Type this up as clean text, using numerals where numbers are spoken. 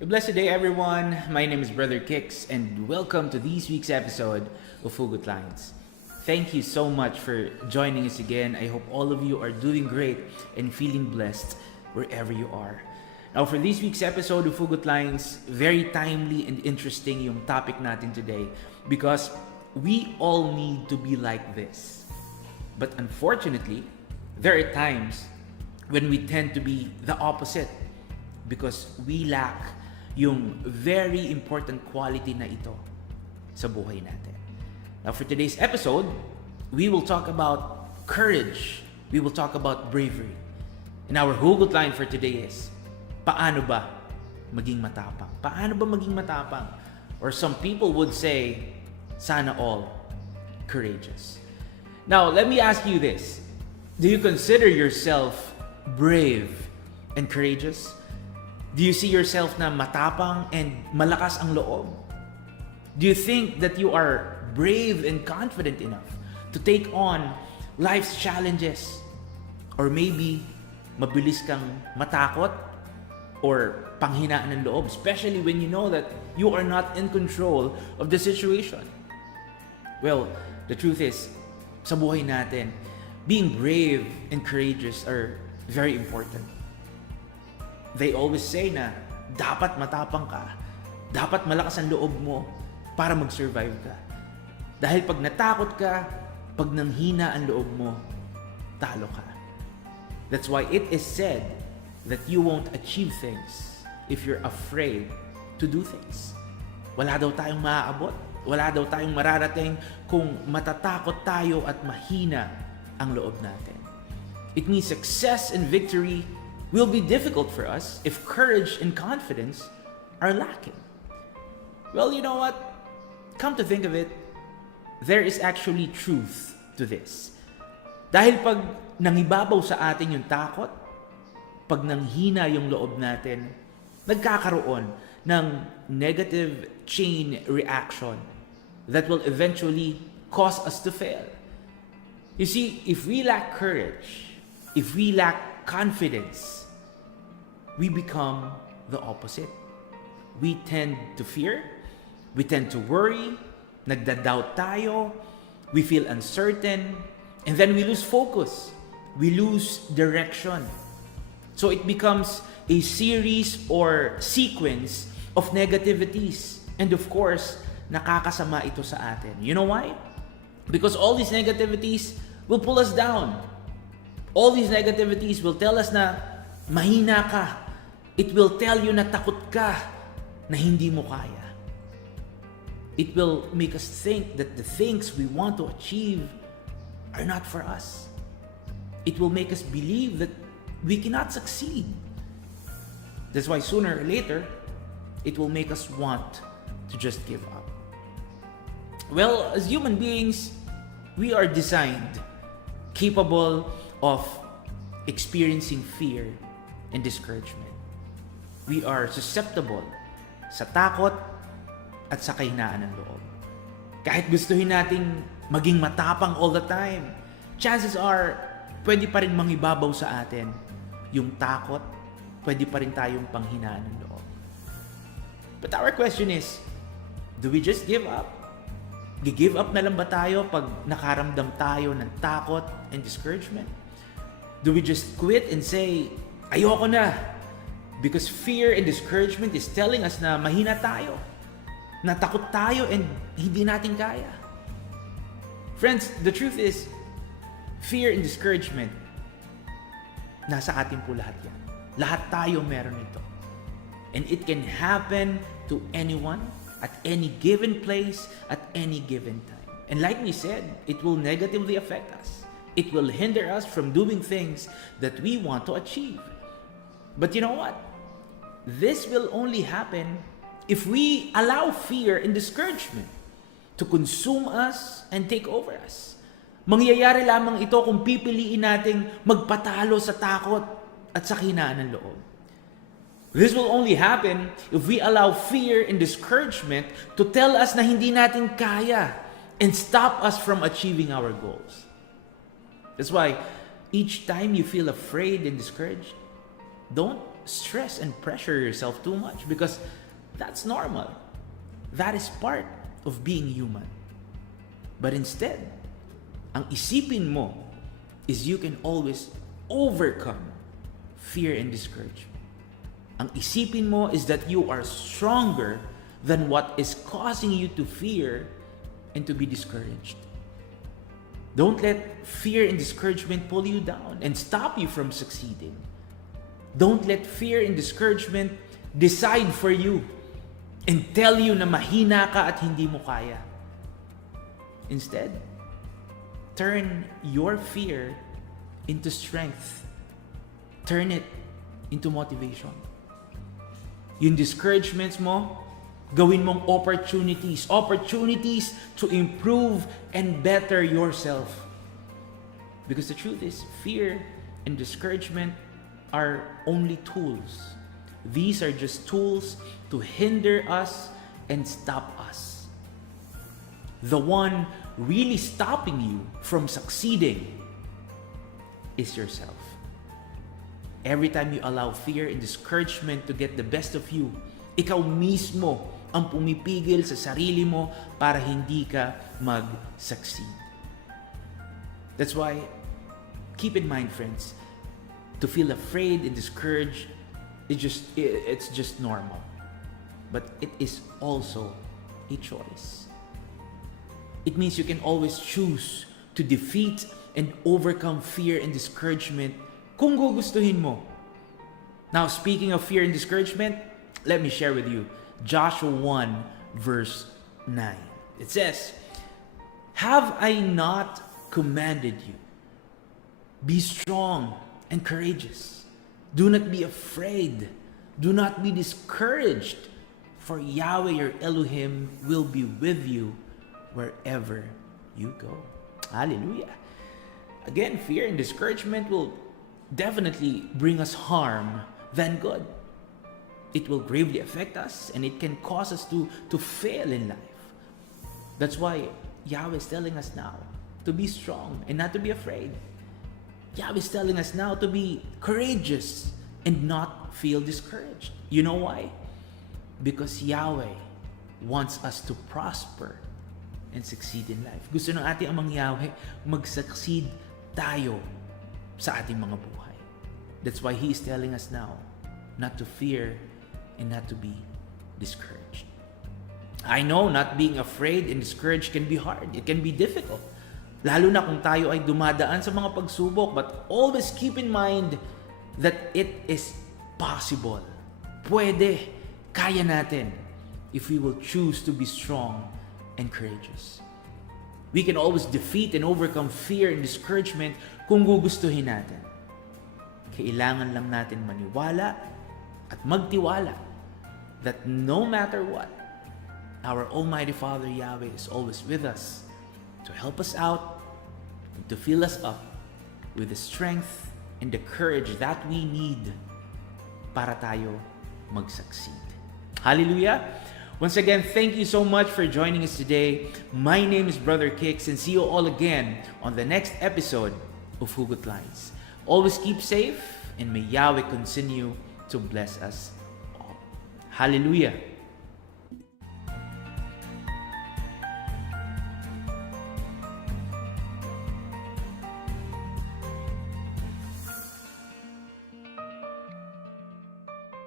A blessed day, everyone. My name is Brother Kix, and welcome to this week's episode of HUGOT LINES. Thank you so much for joining us again. I hope all of you are doing great and feeling blessed wherever you are. Now, for this week's episode of HUGOT LINES, very timely and interesting yung topic natin today because we all need to be like this. But unfortunately, there are times when we tend to be the opposite because we lack yung very important quality na ito sa buhay natin. Now, for today's episode, we will talk about courage. We will talk about bravery. And our hugot line for today is, paano ba maging matapang? Paano ba maging matapang? Or some people would say, sana all courageous. Now, let me ask you this. Do you consider yourself brave and courageous? Do you see yourself na matapang and malakas ang loob? Do you think that you are brave and confident enough to take on life's challenges? Or maybe mabilis kang matakot or panghinaan ng loob, especially when you know that you are not in control of the situation? Well, the truth is, sa buhay natin, being brave and courageous are very important. They always say na dapat matapang ka, dapat malakas ang loob mo para mag-survive ka. Dahil pag natakot ka, pag nanghina ang loob mo, talo ka. That's why it is said that you won't achieve things if you're afraid to do things. Wala daw tayong maaabot, wala daw tayong mararating kung matatakot tayo at mahina ang loob natin. It means success and victory will be difficult for us if courage and confidence are lacking. Well, you know what? Come to think of it, there is actually truth to this. Dahil pag nangibabaw sa atin yung takot, pag nanghina yung loob natin, nagkakaroon ng negative chain reaction that will eventually cause us to fail. You see, if we lack courage, if we lack confidence, we become the opposite. We tend to fear, we tend to worry, nagda-doubt tayo, we feel uncertain, and then we lose focus, we lose direction. So it becomes a series or sequence of negativities. And of course, nakakasama ito sa atin. You know why? Because all these negativities will pull us down. All these negativities will tell us na mahina ka. It will tell you na takot ka, na hindi mo kaya. It will make us think that the things we want to achieve are not for us. It will make us believe that we cannot succeed. That's why sooner or later, it will make us want to just give up. Well, as human beings, we are designed capable of experiencing fear and discouragement. We are susceptible sa takot at sa kahinaan ng loob. Kahit gustuhin nating maging matapang all the time, chances are, pwede pa rin mangibabaw sa atin yung takot, pwede pa rin tayong panghinaan ng loob. But our question is, do we just give up? Gi-give up na lang ba tayo pag nakaramdam tayo ng takot and discouragement? Do we just quit and say, ayoko na? Because fear and discouragement is telling us na mahina tayo, natakot tayo and hindi natin kaya. Friends, the truth is, fear and discouragement, nasa atin po lahat yan. Lahat tayo meron ito. And it can happen to anyone, at any given place, at any given time. And like we said, it will negatively affect us. It will hinder us from doing things that we want to achieve. But you know what? This will only happen if we allow fear and discouragement to consume us and take over us. Mangyayari lamang ito kung pipiliin nating magpatalo sa takot at sa kahinaan ng loob. This will only happen if we allow fear and discouragement to tell us na hindi natin kaya and stop us from achieving our goals. That's why each time you feel afraid and discouraged, don't stress and pressure yourself too much because that's normal. That is part of being human. But instead, ang isipin mo is you can always overcome fear and discouragement. Ang isipin mo is that you are stronger than what is causing you to fear and to be discouraged. Don't let fear and discouragement pull you down and stop you from succeeding. Don't let fear and discouragement decide for you and tell you na mahina ka at hindi mo kaya. Instead, turn your fear into strength. Turn it into motivation. Yung discouragements mo, gawin mong opportunities to improve and better yourself. Because the truth is, fear and discouragement are only tools. These are just tools to hinder us and stop us. The one really stopping you from succeeding is yourself. Every time you allow fear and discouragement to get the best of you, ikaw mismo ang pumipigil sa sarili mo para hindi ka mag-succeed. That's why, keep in mind, friends, to feel afraid and discouraged, it's just normal. But it is also a choice. It means you can always choose to defeat and overcome fear and discouragement kung gugustuhin mo. Now, speaking of fear and discouragement, let me share with you Joshua 1 verse 9. It says, "Have I not commanded you? Be strong and courageous. Do not be afraid. Do not be discouraged, for Yahweh your Elohim will be with you wherever you go." Hallelujah. Again, fear and discouragement will definitely bring us harm than good. It will gravely affect us and it can cause us to fail in life. That's why Yahweh is telling us now to be strong and not to be afraid. Yahweh is telling us now to be courageous and not feel discouraged. You know why? Because Yahweh wants us to prosper and succeed in life. Gusto ng ating Amang Yahweh mag-succeed tayo sa ating mga buhay. That's why He is telling us now not to fear and not to be discouraged. I know not being afraid and discouraged can be hard. It can be difficult. Lalo na kung tayo ay dumadaan sa mga pagsubok, but always keep in mind that it is possible. Pwede, kaya natin if we will choose to be strong and courageous. We can always defeat and overcome fear and discouragement kung gugustuhin natin. Kailangan lang natin maniwala at magtiwala that no matter what, our Almighty Father Yahweh is always with us to help us out and to fill us up with the strength and the courage that we need para tayo mag-succeed. Hallelujah! Once again, thank you so much for joining us today. My name is Brother Kicks, and see you all again on the next episode of HUGOT Lines. Always keep safe, and may Yahweh continue to bless us all. Hallelujah!